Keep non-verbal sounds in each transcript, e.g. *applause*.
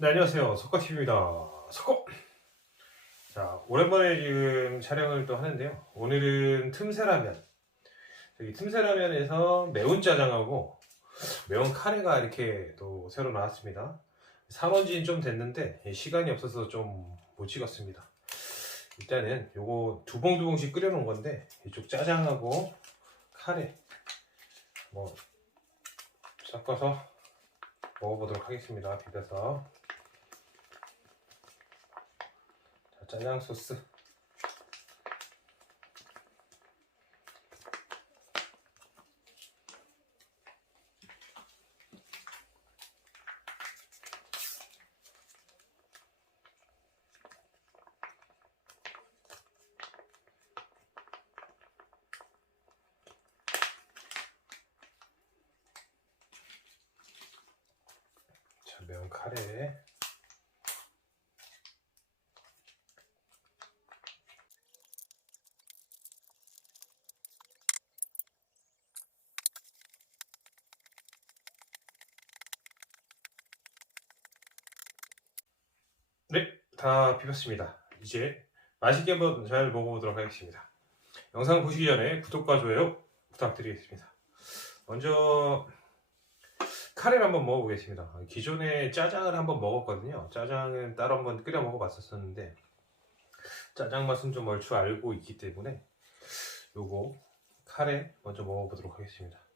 네, 안녕하세요. 석가TV입니다. 석고! 자, 오랜만에 지금 촬영을 또 하는데요. 오늘은 틈새라면. 여기 틈새라면에서 매운 짜장하고 매운 카레가 이렇게 또 새로 나왔습니다. 사온 지는 좀 됐는데 시간이 없어서 좀 못 찍었습니다. 일단은 요거 두봉두 봉씩 끓여 놓은 건데 이쪽 짜장하고 카레 뭐 섞어서 먹어보도록 하겠습니다. 비벼서. 자, 짜장 소스. 자, 매운 카레. 네, 다 비볐습니다. 이제 맛있게 한번 잘 먹어보도록 하겠습니다. 영상 보시기 전에 구독과 좋아요 부탁드리겠습니다. 먼저 카레를 한번 먹어보겠습니다. 기존에 짜장을 한번 먹었거든요. 짜장은 따로 한번 끓여 먹어봤었는데 짜장 맛은 좀 얼추 알고 있기 때문에 요거 카레 먼저 먹어보도록 하겠습니다.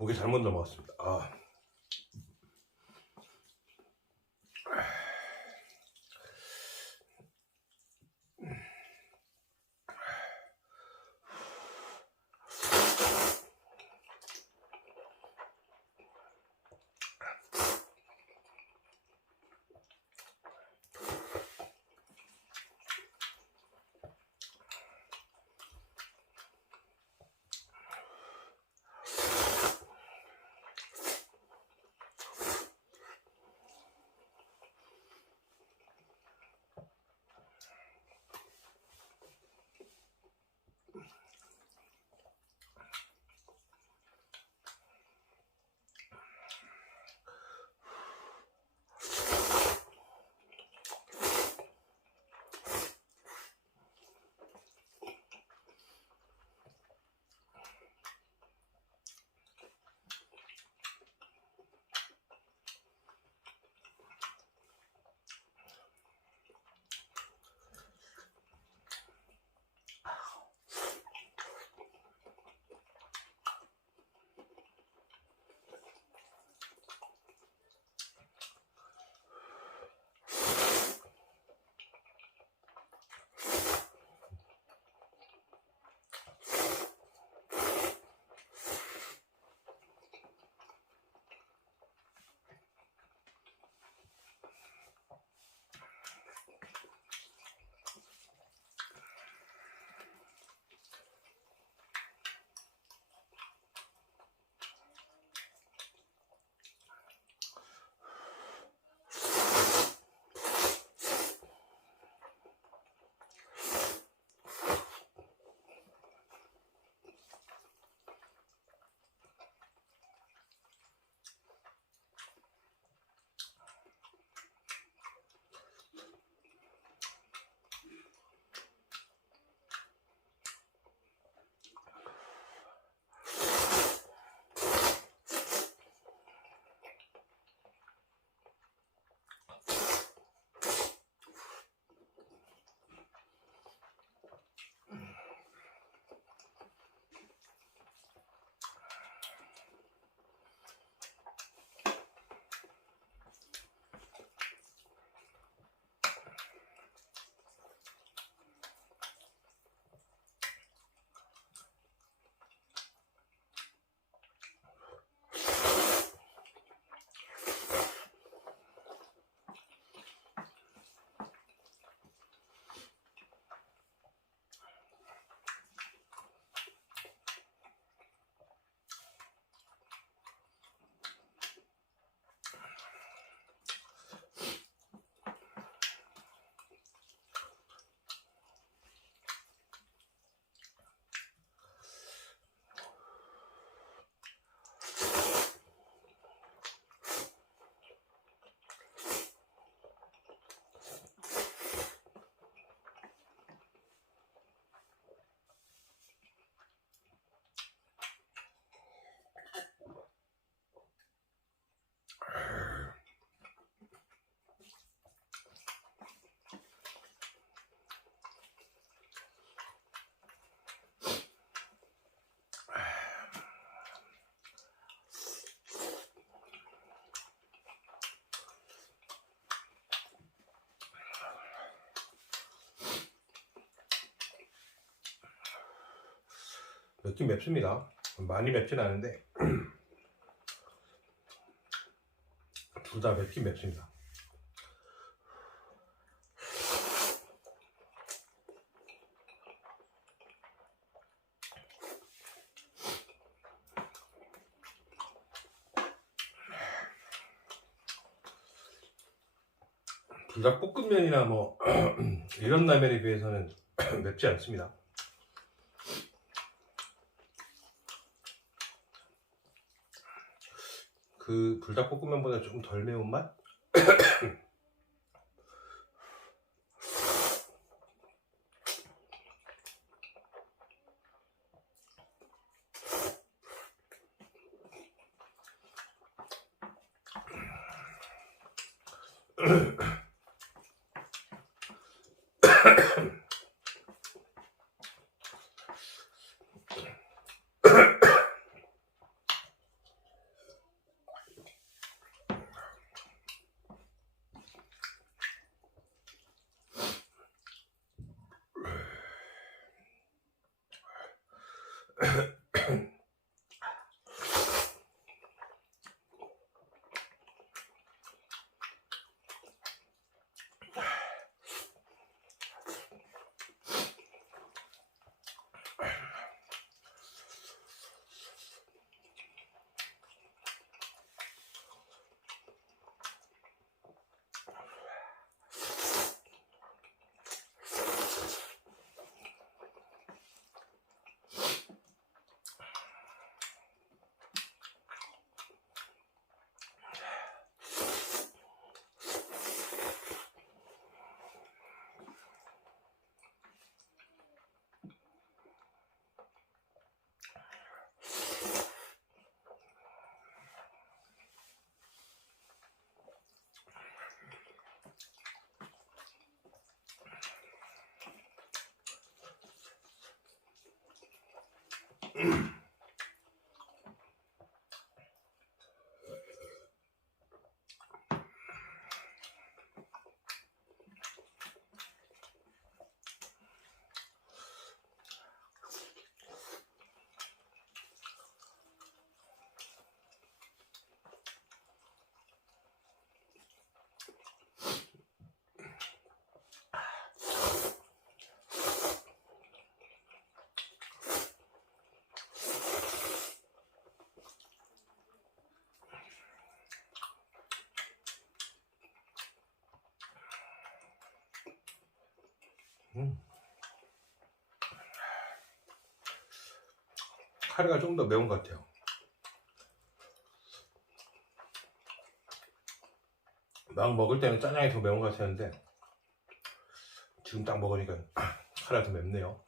목이 잘못 넘어갔습니다. 아. 맵긴 맵습니다. 많이 맵진 않은데 *clears throat* 둘 다 맵긴 맵습니다. 둘다 볶음면이나 뭐 *clears throat* 이런 라면에 비해서는 *clears throat* 맵지 않습니다. 그 불닭볶음면보다 조금 덜 매운 맛? mm *clears throat* 카레가 좀더 매운 것 같아요. 막 먹을 때는 짜장이 더 매운 것 같았는데 지금 딱 먹으니까 *clears throat* 카레가 더 맵네요.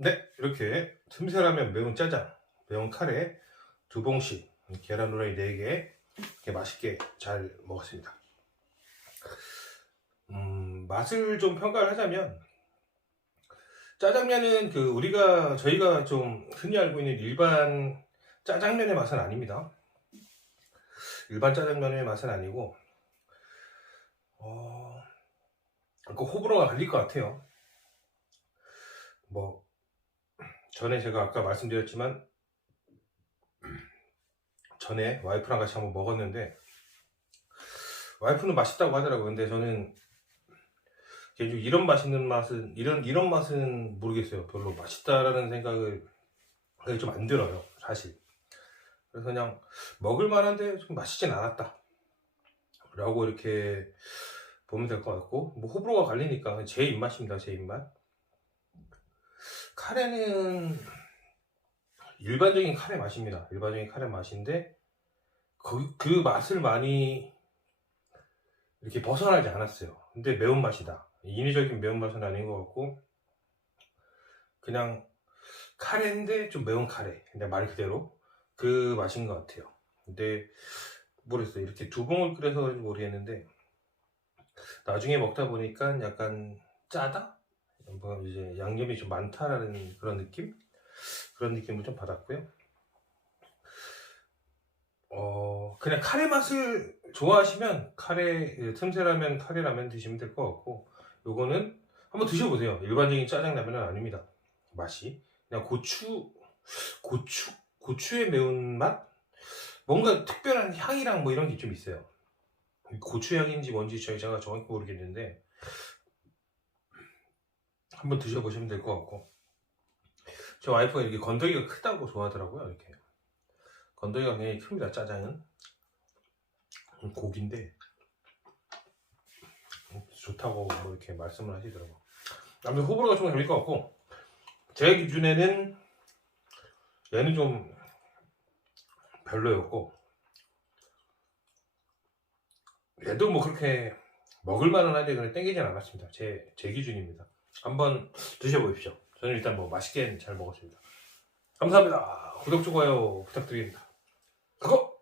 네, 이렇게 틈새라면 매운 짜장, 매운 카레 두 봉씩, 계란 후라이 4개 이렇게 맛있게 잘 먹었습니다. 음, 맛을 좀 평가를 하자면 짜장면은 그 우리가 저희가 좀 흔히 알고 있는 일반 짜장면의 맛은 아닙니다. 일반 짜장면의 맛은 아니고 어, 그 호불호가 갈릴 것 같아요. 뭐 전에 제가 아까 말씀드렸지만 *clears throat* 전에 와이프랑 같이 한번 먹었는데 와이프는 맛있다고 하더라고요. 근데 저는 개인적으로 이런 맛있는 맛은 이런 이런 맛은 모르겠어요. 별로 맛있다라는 생각을 좀 안 들어요, 사실. 그래서 그냥 먹을 만한데 좀 맛있진 않았다. 라고 이렇게 보면 될 것 같고 뭐 호불호가 갈리니까 제 입맛입니다, 제 입맛. 카레는 일반적인 카레 맛입니다. 일반적인 카레 맛인데 그, 그 맛을 많이 이렇게 벗어나지 않았어요. 근데 매운맛이다. 인위적인 매운맛은 아닌 것 같고 그냥 카레인데 좀 매운 카레. 그냥 말 그대로 그 맛인 것 같아요. 근데 모르겠어요. 이렇게 두 봉을 끓여서 모르겠는데 나중에 먹다 보니까 약간 짜다? 뭐 이제 양념이 좀 많다라는 그런 느낌? 그런 느낌을 좀 받았고요. 어, 그냥 카레 맛을 좋아하시면 카레, 그 틈새라면 카레라면 드시면 될 것 같고, 요거는 한번 드셔보세요. 일반적인 짜장라면은 아닙니다. 맛이. 그냥 고추, 고추, 고추의 매운맛? 뭔가 특별한 향이랑 뭐 이런 게 좀 있어요. 고추향인지 뭔지 저희 제가 정확히 모르겠는데, 한번 드셔보시면 될 것 같고, 저 와이프가 이렇게 건더기가 크다고 좋아하더라고요. 이렇게 건더기가 굉장히 큽니다. 짜장은 음, 고기인데 음, 좋다고 뭐 이렇게 말씀을 하시더라고. 아무튼 호불호가 좀 갈릴 것 같고 제 기준에는 얘는 좀 별로였고 얘도 뭐 그렇게 먹을 만은 한데 그냥 땡기진 않았습니다. 제, 제 기준입니다. 한번 드셔보십시오. 저는 일단 뭐 맛있게 잘 먹었습니다. 감사합니다. 구독, 좋아요 부탁드립니다. 그거!